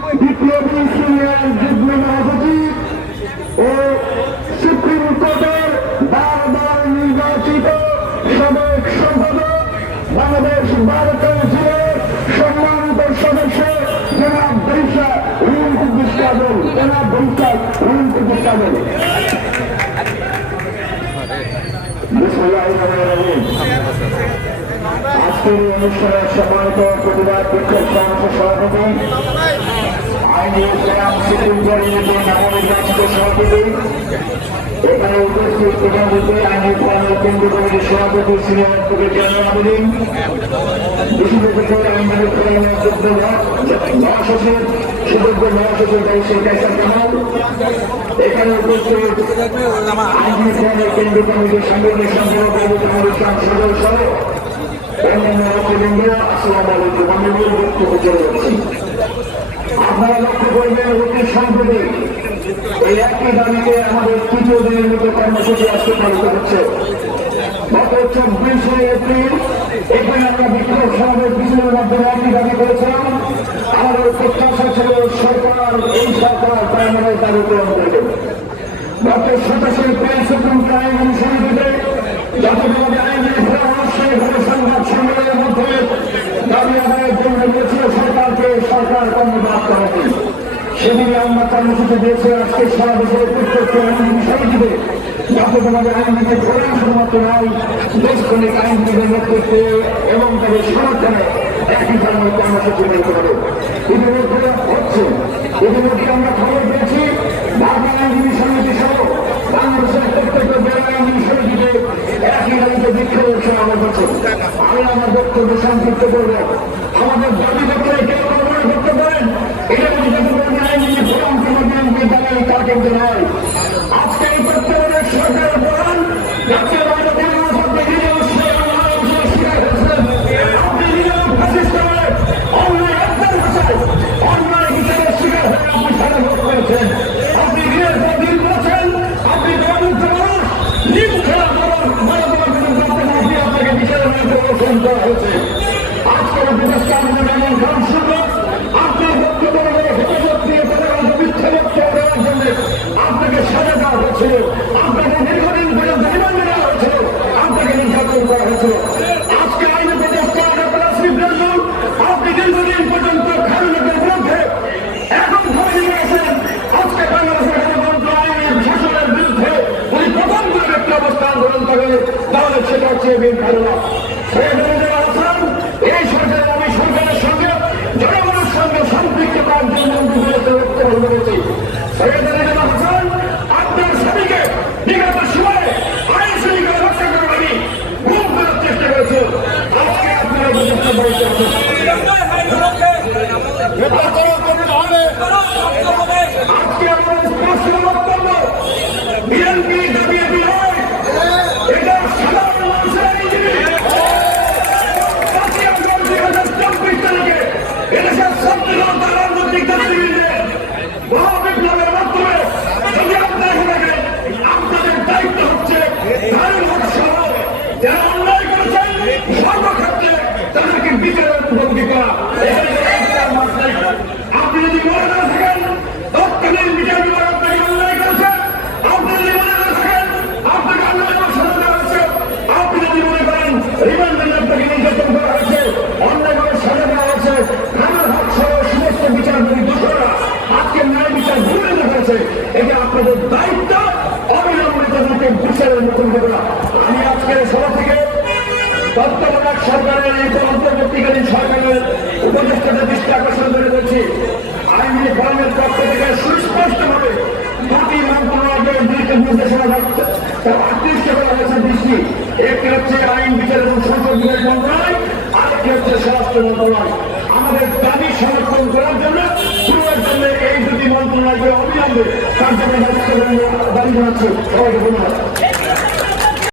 বিপ্লবী সিনিয়র যুগ্ম মহাসচিব ও সুপ্রিম কোর্টের বারবার নির্বাচিত সাবেক সম্পাদক বাংলাদেশ বার কাউন্সিলের সম্মানিত সদস্য জনাব বরিশাল রুহুল কুদ্দুস কাদের, জনাব বরিশাল রুহুল কুদ্দুস কাদের। আজকের অনুষ্ঠানের সম্মানিত প্রতিবাদ বিক্ষোভ সমাবেশের সভাপতি, আইনি ইসলাম সুপ্রিম কোর্টের নবনির্বাচিত সভাপতি, এখানে উপস্থিত প্রধানমন্ত্রী আইনি ইসলামের কেন্দ্রীয় কমিটির সভাপতি সিনিয়র অ্যাডভোকেট জয়নুল আবেদীন, বিশেষজ্ঞ আইনজীবী ফোরামের অধ্যক্ষ মহাসচিব সুযোগ্য মহাসচিব শেখ কায়সার কামাল, এখানে উপস্থিত আইনি ইসলামের কেন্দ্রীয় কমিটির সাংগঠনিক সম্পাদক আবুল ইসলাম সদর সহ অন্যান্য নেতৃবৃন্দ, আসসালামু আলাইকুম। আমি মূল বক্তব্য চলে যাচ্ছি। আপনারা লক্ষ্য করবেন অতি সম্প্রতি এই একই দাবিতে আমাদের তৃতীয় দিনের মতো কর্মসূচি আজকে পালিত হচ্ছে। গত 24শে এপ্রিল এখানে আমরা বিক্ষোভ সমাবেশ মিছিলের মাধ্যমে একই দাবি করেছিলাম। আমাদের প্রত্যাশা ছিল সরকার, এই সরকার প্রাইমারি দাবি পূরণ করবে। গত 27শে এপ্রিল সুপ্রিম কোর্ট আইন অনুসরণে যতভাবে আইনজীবী ফোরাম সেইভাবে সংবাদ সম্মেলনের মাধ্যমে দাবি আদায়ের জন্য বলেছিল সরকারকে, সরকার কর্মরত হবে। সেদিকে আমরা কর্মসূচি দিয়েছি। আজকে সারা দেশের প্রত্যেকটি আইনজীবী সমিতিতে যতভাবে আইনজীবী ফোরাম শুধুমাত্র নয়, দেশপ্রেমিক আইনজীবীদের নেতৃত্বে এবং তাদের সমর্থনে একই ধরনের কর্মসূচি নিতে হবে। ইতিমধ্যে হচ্ছে, ইতিমধ্যে আমরা খবর পেয়েছি ঢাকা আইনজীবী সমিতি সহ বাংলাদেশের প্রত্যেকটা জেলা আইনজীবী সমিতিতে একই দাবিতে বিক্ষোভের সমাবেশ হচ্ছে। আমি আমার বক্তব্য সংক্ষিপ্ত করব। আমাদের দাবি করতে কেউ মনে করতে পারেন এটা আইনজীবী ফোরাম কোনো দাবি তা কিন্তু নয়। আজকে এই তত্ত্বাবধায়ক সরকারের প্রধান জাতীয় আজকের প্রতিষ্ঠান যেমন গান শুনল, আপনার বক্তব্য মিথ্যা বক্তব্য দেওয়ার জন্য আপনাকে সাজা দেওয়া হয়েছিল, আপনাকে দীর্ঘদিন পর্যন্ত রিমান্ডে দেওয়া হয়েছিল, আপনাকে নির্যাতন করা হয়েছিল। আজকে আইনি প্রতিষ্ঠান আপনি দীর্ঘদিন পর্যন্ত খালেদের বিরুদ্ধে এখন ধরে নিয়ে গেছেন। আজকে বাংলাদেশের গণতন্ত্র আইনের শাসনের বিরুদ্ধে উনি প্রথম করে একটি অবস্থান গ্রহণ করেন, তাহলে সেটা হচ্ছে বিন খালেদা। এই সরকার আমি সরকারের সঙ্গে জনগণের সঙ্গে সম্পৃক্ত করার জন্য বক্তব্য করেছি। হাসান আপনার স্বামীকে বিগত সময়ে আইন শৃঙ্খলা রক্ষা করার আমি গুম করার চেষ্টা করেছে। আজকে আপনারা আজকে আপনার স্পষ্ট বক্তব্য বিএনপি দাবিয়ে নয়, এটা সাধারণ মানুষের আইনজীবী এদেশের সবচেয়ে রাজনৈতিক নেতৃবৃন্দের মহাবিপ্লবের মাধ্যমে যদি আপনারা থাকেন, আপনাদের দায়িত্ব হচ্ছে যারা অন্যায় করেছেন সর্বক্ষেত্রে তাদেরকে বিচারের মুখোমুখি করা। আপনি যদি মনে করে থাকেন তৎকালীন বিচার বিভাগ আপনাকে অন্যায় করেছে, আপনি যদি মনে করে থাকেন আপনাকে অন্যায় সাজা দেওয়া হয়েছে, আপনি যদি মনে করেন রিমান্ডে আপনাকে নির্যাতন করা হয়েছে, অন্যায়ভাবে সাজা দেওয়া হয়েছে, খানার হক সহ সমস্ত বিচারপতি দোষরা আজকে ন্যায় বিচার ভুলে রেখেছে, এটা আপনাদের দায়িত্ব অবিলম্বে তাদেরকে বিচারের মুখোমুখি করা। আমি আজকের সভা থেকে তত্ত্বাবধায়ক সরকারের এই অন্তর্বর্তীকালীন সরকারের উপদেষ্টাদের দৃষ্টি আকর্ষণ করে বলছি, আইনি ফর্মের পক্ষ থেকে সুস্পষ্টভাবে দুটি মন্ত্রণালয়ের নির্দেশনা আকৃষ্ট করা হয়েছে দৃষ্টি। একটি হচ্ছে আইন বিচার এবং সংসদ বিভাগ মন্ত্রণালয়, আরেকটি হচ্ছে স্বরাষ্ট্র মন্ত্রণালয়। আমাদের দাবি সমর্থন করার জন্য শুরুর জন্য এই দুটি মন্ত্রণালয়কে অবিলম্বে কার্যকরী দাবি জানাচ্ছি। সবাইকে ধন্যবাদ।